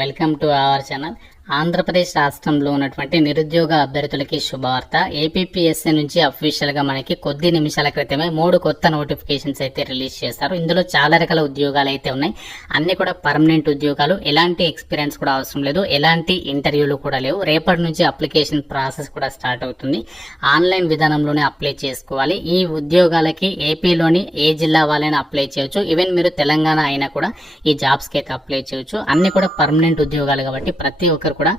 Welcome to our channel. Andhra Pradesh రాష్ట్రంలో ఉన్నటువంటి నిరుద్యోగ అభ్యర్థులకి శుభవార్త. ఏపీపీఎస్సీ నుంచి అఫీషియల్ గా మనకి కొద్ది నిమిషాల క్రితమే 3 కొత్త నోటిఫికేషన్స్ అయితే రిలీజ్ చేశారు. ఇందులో చాలా రకాల ఉద్యోగాలు అయితే ఉన్నాయి. అన్ని కూడా పర్మనెంట్ ఉద్యోగాలు. ఎలాంటి ఎక్స్పీరియన్స్ కూడా అవసరం లేదు, ఎలాంటి ఇంటర్వ్యూలు కూడా లేవు. రేపటి నుంచి అప్లికేషన్ ప్రాసెస్ కూడా స్టార్ట్ అవుతుంది. ఆన్లైన్ విధానంలోనే అప్లై చేసుకోవాలి. ఈ ఉద్యోగాలకి ఏపీలోని ఏ జిల్లా వాళ్ళైనా అప్లై చేయొచ్చు. ఈవెన్ మీరు తెలంగాణ అయినా కూడా ఈ జాబ్స్ కి అయితే అప్లై చేయొచ్చు. అన్ని కూడా పర్మనెంట్ ఉద్యోగాలు కాబట్టి ప్రతి ఒక్కరు కూడా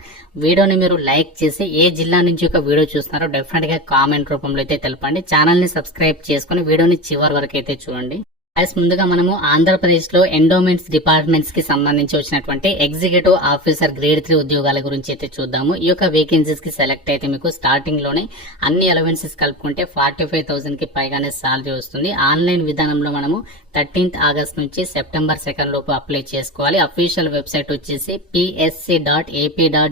వీడియోని మీరు లైక్ చేసి ఏ జిల్లా నుంచి ఒక వీడియో చూస్తున్నారో డెఫినెట్ గా కామెంట్ రూపంలో అయితే తెలపండి. ఛానల్ ని సబ్స్క్రైబ్ చేసుకుని వీడియోని చివరి వరకు అయితే చూడండి. ముందుగా మనము ఆంధ్రప్రదేశ్ లో ఎండోమెంట్స్ డిపార్ట్మెంట్స్ కి సంబంధించి వచ్చినటువంటి ఎగ్జిక్యూటివ్ ఆఫీసర్ గ్రేడ్ 3 ఉద్యోగాల గురించి అయితే చూద్దాము. ఈ యొక్క వేకెన్సీస్ కి సెలెక్ట్ అయితే మీకు స్టార్టింగ్ లోనే అన్ని అలవెన్సెస్ కలుపుకుంటే 45,000 కి పైగానే సాలరీ వస్తుంది. ఆన్లైన్ విధానంలో మనము 13th ఆగస్ట్ నుంచి సెప్టెంబర్ 2 లోపు అప్లై చేసుకోవాలి. అఫీషియల్ వెబ్సైట్ వచ్చేసి psc.ap.gov.in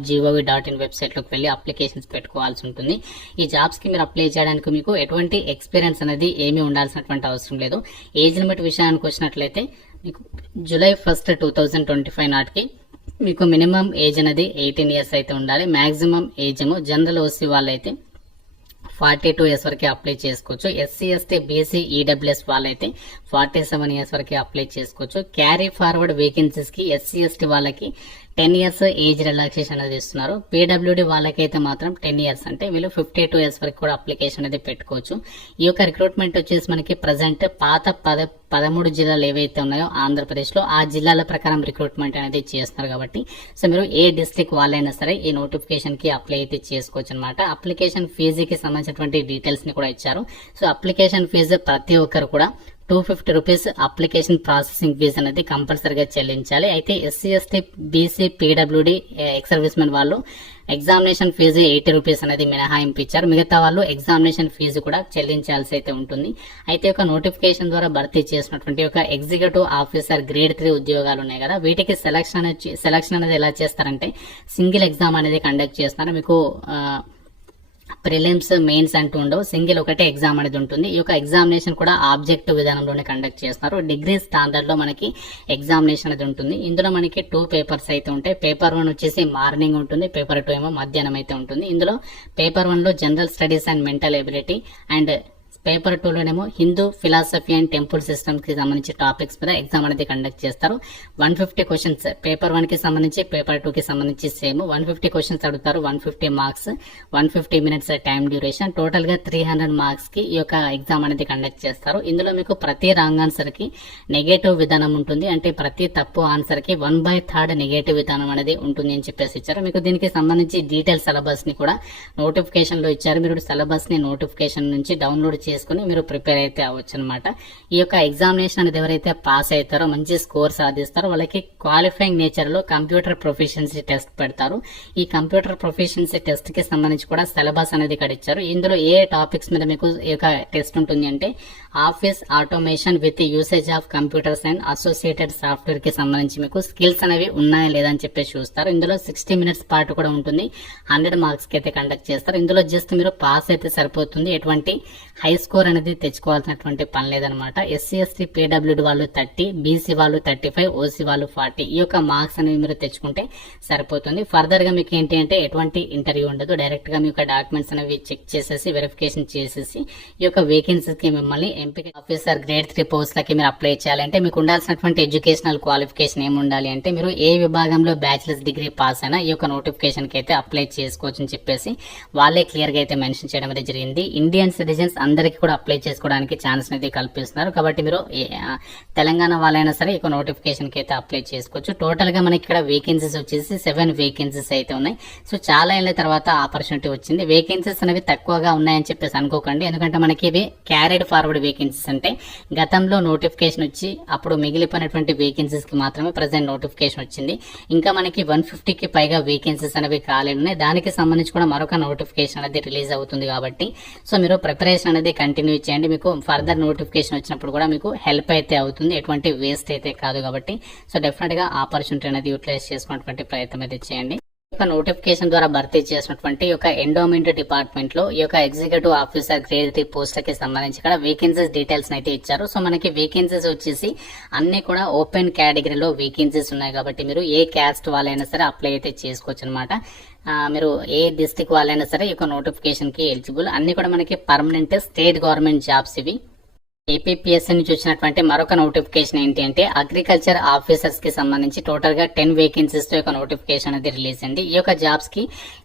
వెబ్సైట్ లోకి వెళ్లి అప్లికేషన్స్ పెట్టుకోవాల్సి ఉంటుంది. ఈ జాబ్స్ కి మీరు అప్లై చేయడానికి మీకు ఎటువంటి ఎక్స్పీరియన్స్ అనేది ఏమీ ఉండాల్సినటువంటి అవసరం లేదు. ఏజ్ లిమిట్ విషయానికి వచ్చినట్లయితే మీకు జూలై 1, 2025 నాటికి మీకు మినిమం ఏజ్ అనేది 18 ఇయర్స్ అయితే ఉండాలి. మాక్సిమం ఏజ్ ఏమో జనరల్ ఓసీ వాళ్ళైతే 42 ఇయర్స్ వరకు అప్లై చేసుకోవచ్చు. ఎస్సీ ఎస్టీ బీసీ ఈడబ్ల్యూఎస్ వాళ్ళైతే 47 ఇయర్స్ వరకు అప్లై చేసుకోవచ్చు. క్యారీ ఫార్వర్డ్ వేకెన్సీస్ కి ఎస్సీ ఎస్టీ వాళ్ళకి 10 ఇయర్స్ ఏజ్ రిలాక్సేషన్ అనేది ఇస్తున్నారు. పీడబ్ల్యూడీ వాళ్ళకైతే మాత్రం 10 ఇయర్స్ అంటే వీళ్ళు 52 ఇయర్స్ వరకు కూడా అప్లికేషన్ అనేది పెట్టుకోవచ్చు. ఈ యొక్క రిక్రూట్మెంట్ వచ్చేసి మనకి ప్రజెంట్ పాత 13 జిల్లాలు ఏవైతే ఉన్నాయో ఆంధ్రప్రదేశ్ లో ఆ జిల్లాల ప్రకారం రిక్రూట్మెంట్ అనేది చేస్తున్నారు కాబట్టి సో మీరు ఏ డిస్ట్రిక్ట్ వాళ్ళైనా సరే ఈ నోటిఫికేషన్ కి అప్లై అయితే చేసుకోవచ్చు అనమాట. అప్లికేషన్ ఫీజుకి సంబంధించినటువంటి డీటెయిల్స్ ని కూడా ఇచ్చారు. సో అప్లికేషన్ ఫీజు ప్రతి ఒక్కరు కూడా 250 రూపీస్ అప్లికేషన్ ప్రాసెసింగ్ ఫీజు అనేది కంపల్సరీగా చెల్లించాలి. అయితే SC ST BC PWD ex service men వాళ్ళు ఎగ్జామినేషన్ ఫీజు 80 రూపీస్ అనేది మినహాయింపు ఇచ్చారు. మిగతా వాళ్ళు ఎగ్జామినేషన్ ఫీజు కూడా చెల్లించాల్సి అయితే ఉంటుంది. అయితే ఒక నోటిఫికేషన్ ద్వారా భర్తీ చేసినటువంటి ఒక ఎగ్జిక్యూటివ్ ఆఫీసర్ గ్రేడ్ 3 ఉద్యోగాలు ఉన్నాయి కదా, వీటికి సెలక్షన్ అనేది ఎలా చేస్తారంటే సింగిల్ ఎగ్జామ్ అనేది కండక్ట్ చేస్తున్నారు. మీకు ప్రిలిమ్స్ మెయిన్స్ అంటూ ఉండవు, సింగిల్ ఒకటే ఎగ్జామ్ అనేది ఉంటుంది. ఈ యొక్క ఎగ్జామినేషన్ కూడా ఆబ్జెక్టివ్ విధానంలోనే కండక్ట్ చేస్తున్నారు. డిగ్రీ స్టాండర్డ్ లో మనకి ఎగ్జామినేషన్ అనేది ఉంటుంది. ఇందులో మనకి 2 పేపర్స్ అయితే ఉంటాయి. పేపర్ 1 వచ్చేసి మార్నింగ్ ఉంటుంది, పేపర్ 2 ఏమో మధ్యాహ్నం అయితే ఉంటుంది. ఇందులో పేపర్ 1 లో general studies and mental ability and paper 2 లోనేమో Hindu philosophy and temple system కి సంబంధించి టాపిక్స్ మీద ఎగ్జామ్ అనేది కండక్ట్ చేస్తారు. 150 క్వశ్చన్స్ పేపర్ 1 కి సంబంధించి పేపర్ 2 కి సంబంధించి సేమ్ 150 క్వశ్చన్స్ అడుగుతారు. 150 marks, 150 minutes time duration, total గా 300 మార్క్స్ కి ఈ యొక్క ఎగ్జామ్ అనేది కండక్ట్ చేస్తారు. ఇందులో మీకు ప్రతి రాంగ్ ఆన్సర్ కి నెగటివ్ విధానం ఉంటుంది. అంటే ప్రతి తప్పు ఆన్సర్ కి 1/3 నెగటివ్ విధానం అనేది ఉంటుంది అని చెప్పేసి ఇచ్చారు. మీకు దీనికి సంబంధించి డీటెయిల్ సిలబస్ ని కూడా నోటిఫికేషన్ లో ఇచ్చారు. మీరు సిలబస్ ని నోటిఫికేషన్ నుంచి డౌన్లోడ్ చేసుకుని మీరు ప్రిపేర్ అయితే అవ్వచ్చు అనమాట. ఈ యొక్క ఎగ్జామినేషన్ అనేది ఎవరైతే పాస్ అవుతారో మంచి స్కోర్ సాధిస్తారో వాళ్ళకి క్వాలిఫైయింగ్ నేచర్ లో కంప్యూటర్ ప్రొఫిషియన్సీ టెస్ట్ పెడతారు. ఈ కంప్యూటర్ ప్రొఫిషియన్సీ టెస్ట్ కి సంబంధించి కూడా సిలబస్ అనేది ఇక్కడ ఇచ్చారు. ఇందులో ఏ టాపిక్స్ మీద మీకు ఈ యొక్క టెస్ట్ ఉంటుంది అంటే office automation with usage of computers and associated software కి సంబంధించి మీకు స్కిల్స్ అనేవి ఉన్నాయా లేదా అని చెప్పేసి చూస్తారు. ఇందులో 60 మినిట్స్ పాటు కూడా ఉంటుంది. 100 మార్క్స్ కి అయితే కండక్ట్ చేస్తారు. ఇందులో జస్ట్ మీరు పాస్ అయితే సరిపోతుంది. ఎటువంటి హై స్కోర్ అనేది తెచ్చుకోవాల్సినటువంటి పని లేదనమాట. ఎస్సీ ఎస్టీ పీడబ్ల్యూడీ వాళ్ళు 30, బీసీ వాళ్ళు 35, ఓసీ వాళ్ళు 40. ఈ యొక్క మార్క్స్ అనేవి మీరు తెచ్చుకుంటే సరిపోతుంది. ఫర్దర్ గా మీకు ఏంటి అంటే ఎటువంటి ఇంటర్వ్యూ ఉండదు. డైరెక్ట్ గా మీ యొక్క డాక్యుమెంట్స్ అనేవి చెక్ చేసేసి వెరిఫికేషన్ చేసేసి ఈ యొక్క వేకెన్సీస్ కి మిమ్మల్ని ఎంపిక ఆఫీసర్ గ్రేడ్ 3 పోస్ట్ లకి మీరు అప్లై చేయాలంటే మీకు ఉండాల్సినటువంటి ఎడ్యుకేషనల్ క్వాలిఫికేషన్ ఏమి ఉండాలి అంటే మీరు ఏ విభాగంలో బ్యాచిలర్స్ డిగ్రీ పాస్ అయినా ఈ యొక్క నోటిఫికేషన్ కి అయితే అప్లై చేసుకోవచ్చు అని చెప్పేసి వాళ్ళే క్లియర్ గా అయితే మెన్షన్ చేయడం అనేది జరిగింది. ఇండియన్ సిటిజన్స్ అందరికీ కూడా అప్లై చేసుకోవడానికి ఛాన్స్ అనేది కల్పిస్తున్నారు. కాబట్టి మీరు తెలంగాణ వాళ్ళైనా సరే ఈ నోటిఫికేషన్ కి అయితే అప్లై చేసుకోవచ్చు. టోటల్ గా మనకి ఇక్కడ వేకెన్సీస్ వచ్చేసి 7 వేకెన్సీస్ అయితే ఉన్నాయి. సో చాలా ఏళ్ల తర్వాత ఆపర్చునిటీ వచ్చింది. వేకెన్సీస్ అనేవి తక్కువగా ఉన్నాయని చెప్పేసి అనుకోకండి. ఎందుకంటే మనకి ఇవి క్యారీడ్ ఫార్వర్డ్ వేకెన్సీస్ అంటే గతంలో నోటిఫికేషన్ వచ్చి అప్పుడు మిగిలిపోయినటువంటి వేకెన్సీస్ కి మాత్రమే ప్రజెంట్ నోటిఫికేషన్ వచ్చింది. ఇంకా మనకి 150 కి పైగా వేకెన్సీస్ అనేవి ఖాళీ ఉన్నాయి. దానికి సంబంధించి కూడా మరొక నోటిఫికేషన్ అనేది రిలీజ్ అవుతుంది కాబట్టి సో మీరు ప్రిపరేషన్ అనేది కంటిన్యూ చేయండి. మీకు ఫర్దర్ నోటిఫికేషన్ వచ్చినప్పుడు కూడా మీకు హెల్ప్ అయితే అవుతుంది. ఎటువంటి వేస్ట్ అయితే కాదు కాబట్టి సో డెఫినెట్ గా ఆపర్చునిటీ అనేది యూటిలైజ్ చేసుకున్నటువంటి ప్రయత్నం అయితే చేయండి. ఒక నోటిఫికేషన్ ద్వారా భర్తీ చేసినటువంటి ఈ యొక్క ఎండోమెంట్ డిపార్ట్మెంట్ లో ఈ యొక్క ఎగ్జిక్యూటివ్ ఆఫీసర్ గ్రేడ్ 3 పోస్టులకి సంబంధించి ఇక్కడ వేకెన్సీస్ డీటెయిల్స్ అయితే ఇచ్చారు. సో మనకి వేకెన్సీస్ వచ్చేసి అన్ని కూడా ఓపెన్ కేటగిరీలో వేకెన్సీస్ ఉన్నాయి కాబట్టి మీరు ఏ క్యాస్ట్ వాళ్ళైనా సరే అప్లై అయితే చేసుకోవచ్చు అనమాట. మీరు ఏ డిస్ట్రిక్ట్ వాళ్ళైనా సరే ఈ యొక్క నోటిఫికేషన్ కి ఎలిజిబుల్. అన్ని కూడా మనకి పర్మనెంట్ స్టేట్ గవర్నమెంట్ జాబ్స్ ఇవి. ఏపీపీఎస్సీ నుంచి వచ్చినటువంటి మరొక నోటిఫికేషన్ ఏంటి అంటే అగ్రికల్చర్ ఆఫీసర్స్ కి సంబంధించి టోటల్ గా 10 వేకెన్సీస్ తో ఒక నోటిఫికేషన్ అనేది రిలీజ్ అయింది. ఈ యొక్క జాబ్స్ కి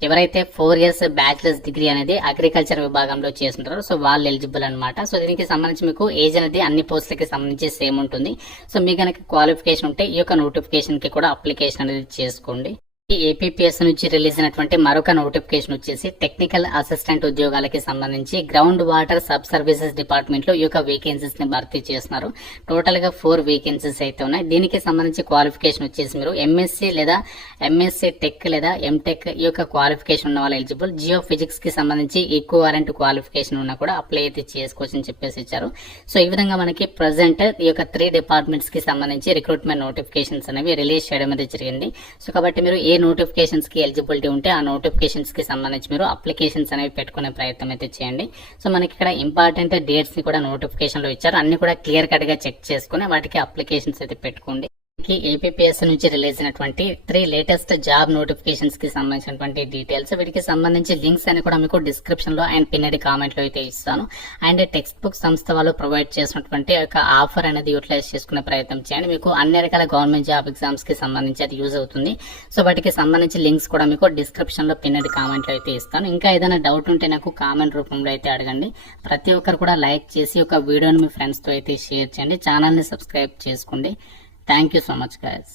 ఎవరైతే 4 years బ్యాచిలర్స్ డిగ్రీ అనేది అగ్రికల్చర్ విభాగంలో చేస్తుంటారో సో వాళ్ళు ఎలిజిబుల్ అనమాట. సో దీనికి సంబంధించి మీకు ఏజ్ అనేది అన్ని పోస్టులకి సంబంధించి సేమ్ ఉంటుంది. సో మీ కనుక క్వాలిఫికేషన్ ఉంటే ఈ యొక్క నోటిఫికేషన్ కి కూడా అప్లికేషన్ అనేది చేసుకోండి. ఏపీపీఎస్ నుంచి రిలీజ్ అయినటువంటి మరొక నోటిఫికేషన్ వచ్చేసి టెక్నికల్ అసిస్టెంట్ ఉద్యోగాలకి సంబంధించి ground water sub services department లో ఈ యొక్క వేకెన్సీస్ ని భర్తీ చేస్తున్నారు. టోటల్ గా 4 వేకెన్సీస్ అయితే ఉన్నాయి. దీనికి సంబంధించి క్వాలిఫికేషన్ వచ్చేసి మీరు ఎంఎస్సీ లేదా ఎంఎస్సీ టెక్ లేదా ఎంటెక్ ఈ యొక్క క్వాలిఫికేషన్ ఉన్న వాళ్ళు ఎలిజిబుల్. జియో ఫిజిక్స్ కి సంబంధించి ఈక్వివాలెంట్ క్వాలిఫికేషన్ ఉన్నా కూడా అప్లై అయితే చేసుకోవచ్చు అని చెప్పేసి ఇచ్చారు. సో ఈ విధంగా మనకి ప్రజెంట్ ఈ యొక్క 3 డిపార్ట్మెంట్స్ కి సంబంధించి రిక్రూట్మెంట్ నోటిఫికేషన్స్ అనేవి రిలీజ్ చేయడం అనేది జరిగింది. సో కాబట్టి మీరు ఏ నోటిఫికేషన్స్ కి ఎలిజిబిలిటీ ఉంటే ఆ నోటిఫికేషన్స్ కి సంబంధించి మీరు అప్లికేషన్స్ అనేవి పెట్టుకునే ప్రయత్నం అయితే చేయండి. సో మనకి ఇక్కడ ఇంపార్టెంట్ డేట్స్ ని కూడా నోటిఫికేషన్ లో ఇచ్చారు. అన్ని కూడా క్లియర్ కట్ గా చెక్ చేసుకుని వాటికి అప్లికేషన్స్ అయితే పెట్టుకోండి. ఏపీపీఎస్ నుంచి రిలీజ్ అయినటువంటి 3 లేటెస్ట్ జాబ్ నోటిఫికేషన్స్ కి సంబంధించినటువంటి డీటెయిల్స్, వీటికి సంబంధించి లింక్స్ అని కూడా మీకు డిస్క్రిప్షన్ లో అండ్ పిన్నెడ్ కామెంట్ లో అయితే ఇస్తాను. అండ్ టెక్స్ట్ బుక్ సంస్థ వాళ్ళు ప్రొవైడ్ చేసినటువంటి ఒక ఆఫర్ అనేది యూటిలైజ్ చేసుకునే ప్రయత్నం చేయండి. మీకు అన్ని రకాల గవర్నమెంట్ జాబ్ ఎగ్జామ్స్ కి సంబంధించి అది యూజ్ అవుతుంది. సో వాటికి సంబంధించి లింక్స్ కూడా మీకు డిస్క్రిప్షన్ లో పిన్నెడ్ కామెంట్ లో అయితే ఇస్తాను. ఇంకా ఏదైనా డౌట్ ఉంటే నాకు కామెంట్ రూపంలో అయితే అడగండి. ప్రతి ఒక్కరు కూడా లైక్ చేసి ఒక వీడియోని మీ ఫ్రెండ్స్ తో అయితే షేర్ చేయండి. ఛానల్ ని సబ్స్క్రైబ్ చేసుకోండి. Thank you so much, guys.